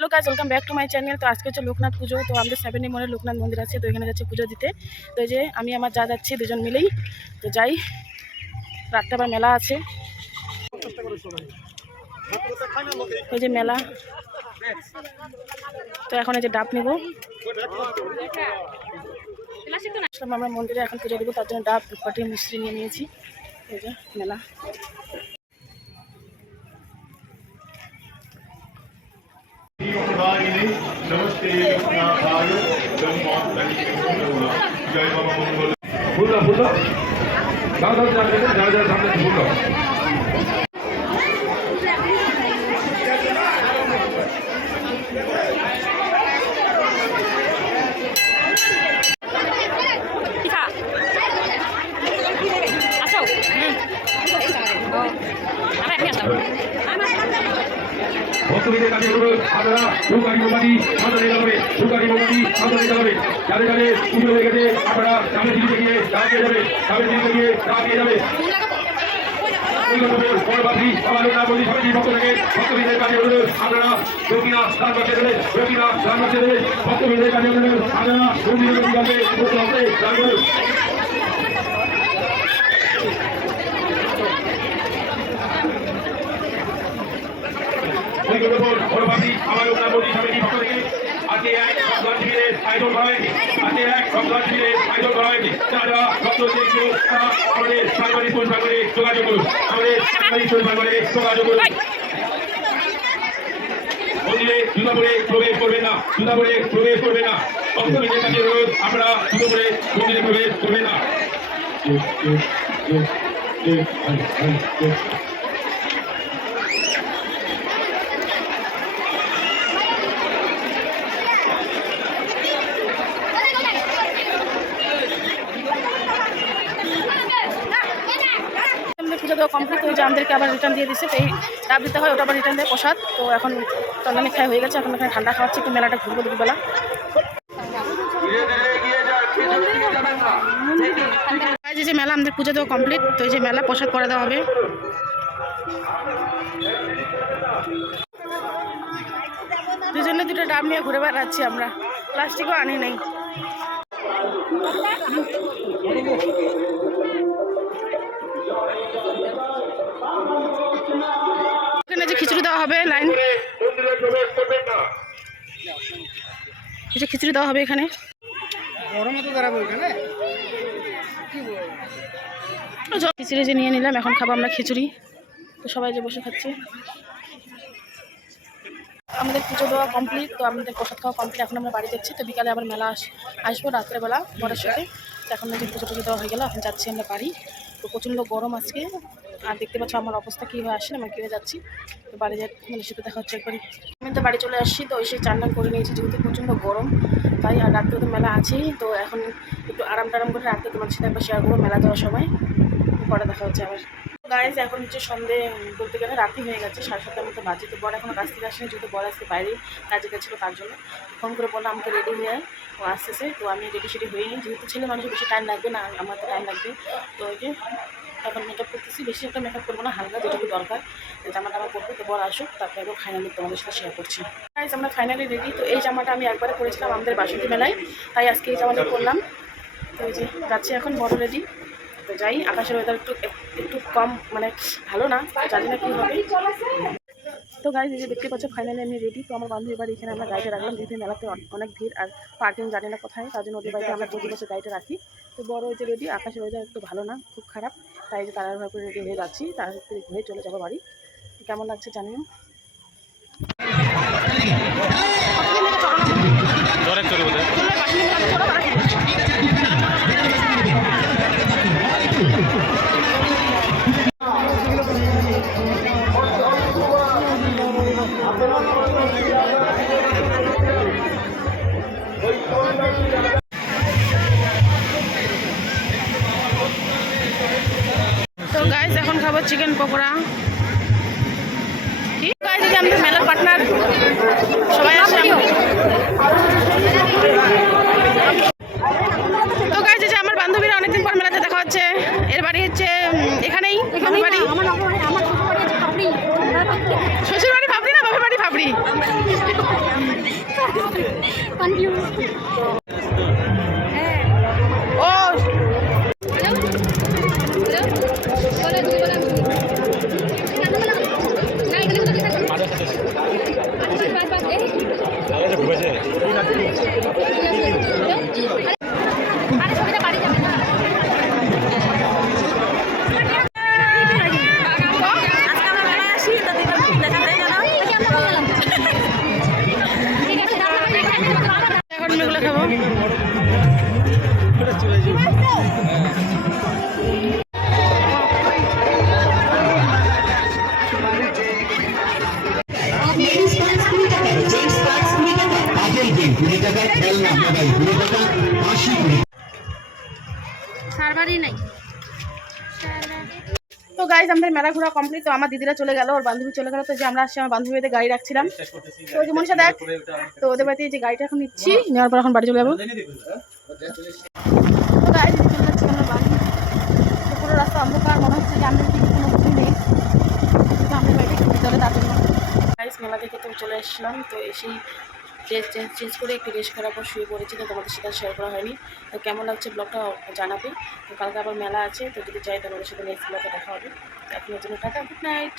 Hello guys, welcome back to my channel. तो आज के लोकनाथ पुजो। तो हमारे 7 मोड़े लोकनाथ मंदिर আছে। তো এখানে যাচ্ছি পুজো দিতে। তো যে আমি আমার যা যাচ্ছি দুজন মিলেই তো যাই। রাতটা আবার মেলা আছে। এই যে মেলা। তো এখন এই যে ডাব নিব। আমরা মন্দিরে এখন পুজো দেবো, তার জন্য ডাব ধূপকাঠি মিষ্টি নিয়ে নিয়েছি। এই যে মেলা। नमस्ते जय बाबा मंगल फूल जा सामने फूल ভক্তদের কাছে অনুরোধ, আপনারা ঢুকারি বোমাটি সামনে যাবে, ঢুকারি বোমাটি সামনে যাবে। যাদের কাছে পুজো হয়ে গেছে আপনারা সামনে দিকে গিয়ে দাঁড়িয়ে যাবে, সামনে দিকে গিয়ে দাঁড়িয়ে যাবে। ভক্তদের কাছে অনুরোধ, আপনারা দক্ষিণা দান করতে দেবেন, দক্ষিণা দান করতে দেবেন। ভক্তদের কাছে অনুরোধ, আপনারা মন্দিরের দিকে দান করুন। আমার লোকনাথ মন্দির সমিতির পক্ষ থেকে আজকে এক রক্তদান শিবিরের আয়োজন করা হয়েছে। যারা রক্ত দিয়েছিল তারা আমাদের সাংবাদিক পরিষেবাকে যোগাযোগ করুন, আমাদের সাংবাদিক পরিষেবাকে যোগাযোগ করুন। মন্দিরে জুতা পরে প্রবেশ করবেন না, জুতা পরে প্রবেশ করবেন না। ভক্তদের কাছে অনুরোধ, আপনারা জুতো পরে মন্দিরে প্রবেশ করবেন না। পুজো দেওয়া কমপ্লিট হয়ে যায়, আমাদেরকে আবার রিটার্ন দিয়ে দিচ্ছে। তো এই ডাব দিতে হয়, ওটা আবার রিটার্ন দেয় প্রসাদ। তো এখন তন্দানি খাই হয়ে গেছে, এখন এখানে ঠান্ডা খাওয়াচ্ছি। একটু মেলাটা ঘুরবো দুপুরবেলা। এই যে মেলা আমাদের পুজো দেওয়া কমপ্লিট। তো এই যে মেলা প্রসাদ করে দেওয়া হবে। দুজনে দুটো ডাব নিয়ে ঘুরে বেড়াচ্ছি আমরা, প্লাস্টিকও আনি নাই। এখানে যে খিচুড়ি দেওয়া হবে লাইন, এই যে খিচুড়ি দেওয়া হবে এখানে। খিচুড়ি যে নিয়ে নিলাম, এখন খাবো আমরা খিচুড়ি। তো সবাই যে বসে খাচ্ছে। আমাদের পুজো দেওয়া কমপ্লিট। তো আমাদের প্রসাদ খাওয়া কমপ্লিট। এখন আমরা বাড়ি যাচ্ছি। তো বিকালে আবার মেলা আসবো রাত্রেবেলা বরের সাথে। তো এখন যে পুজো টুজো দেওয়া হয়ে গেল, এখন যাচ্ছি আমরা বাড়ি। তো প্রচণ্ড গরম আজকে, আর দেখতে পাচ্ছ আমার অবস্থা কীভাবে আসছে, আমরা কীভাবে যাচ্ছি। তো বাড়ি যাই, মানে সাথে দেখা হচ্ছে একবারই। আমি তো বাড়ি চলে আসছি। তো এসে চান করে নিয়েছি, যেহেতু প্রচণ্ড গরম তাই। আর রাত্রে তো মেলা আছেই। তো এখন একটু আরাম টারাম করে রাত্রে তোমার সাথে একবার শেয়ার করবো মেলা যাওয়ার সময়। পরে দেখা হচ্ছে আবার। গাইজ এখন হচ্ছে সন্ধে বলতে গেলে রাত্রি হয়ে গেছে, 7:30টার মতো বাজে। তো বড় এখনো কাজ থেকে আসেনি, যেহেতু বড় আজকে বাইরে কাজে গেছিলো, তার জন্য ফোন করে বললাম আমাকে রেডি হয়ে ও আসতেছে। তো আমি রেডি সেডি হইনি, যেহেতু ছেলে মানুষের বেশি টাইম লাগবে না, আমার তো টাইম লাগবে। তো ওই যে এখন মেকআপ করতেছি, বেশি একটা মেকআপ করবো না, হালকা যেটুকু দরকার জামা টামা করবো। তো বড় আসুক, তারপরে একবার ফাইনালি তোমাদের সাথে শেয়ার করছি। গাইজ আমরা ফাইনালি রেডি। তো এই জামাটা আমি একবারে করেছিলাম আমাদের বাসন্তী মেলায়, তাই আজকে এই জামাটা করলাম। তো এই যে যাচ্ছি এখন বড় রেডি। তো যাই, আকাশের ওয়েদার একটু কম মানে ভালো না, জানি না কী হবে। তো গাড়ি যে দেখতে পাচ্ছ ফাইনালি আমি রেডি। তো আমার বান্ধবীর বাড়ি এখানে আমরা গাড়িটা রাখলাম, যেহেতু মেলাতে অনেক ভিড় আর পার্কিং জানি না কোথায়, তার জন্য ওদের বাড়িতে আমরা প্রতি বছর গাড়িটা রাখি। তো বড় যে রেডি, আকাশের ওয়েদার একটু ভালো না, খুব খারাপ, তাই যে তাড়াহুড়ো করে রেডি হয়ে যাচ্ছি, তাড়াতাড়ি ঘুরে চলে যাবো বাড়ি। কেমন লাগছে জানিও। তো গাইজ এখন খাবো চিকেন পকোড়া। ঠিক গাইজ, যে আমাদের মেলার পার্টনার সবাই আসে। তো গাইজ যে আমার বান্ধবীরা অনেকদিন পর মেলাতে দেখা হচ্ছে। এর বাড়ি হচ্ছে এখানেই, আমার বাড়ি শ্বশুর বাড়ি ফাবড়ি না বাপের বাড়ি ফাবড়ি। কনফিউজ ও এখন আমি এগুলো খাবো। সার্ভারই নাই। তো গাইজ আমাদের মেলা ঘোরা কমপ্লিট। তো আমার দিদিরা চলে গেল, ওর বান্ধবী চলে গেল। তো যে আমরা আসছি আমার বান্ধবী বাড়িতে গাড়ি রাখছিলাম। তো ওই যে মনীষা দেখ, তো ওদের বাড়িতে যে গাড়িটা এখন নিচ্ছি, নেওয়ার পর এখন বাড়ি চলে যাবো। তো গাইজ চলে যাচ্ছি আমার বাড়ি। তো পুরো রাস্তা অন্ধকার, মনে হচ্ছে যে আমি ঠিক কোনো কিছু নেই, কিন্তু আমাদের বাড়িতে ছুটি চলে তার জন্য। গাইজ মেলা থেকে তো চলে এসেছিলাম। তো এসেই ড্রেস চেঞ্জ করে একটু রেস্ট করার পর শুয়ে পড়েছি। তো তোমাদের সাথে শেয়ার করা হয়নি। তো কেমন লাগছে ব্লগটা জানাবে। তো কালকে আবার মেলা আছে, তো যদি যাই তোমাদের সাথে নেক্সট ব্লগে দেখা হবে। তো এখনের জন্য টাটা, গুড নাইট।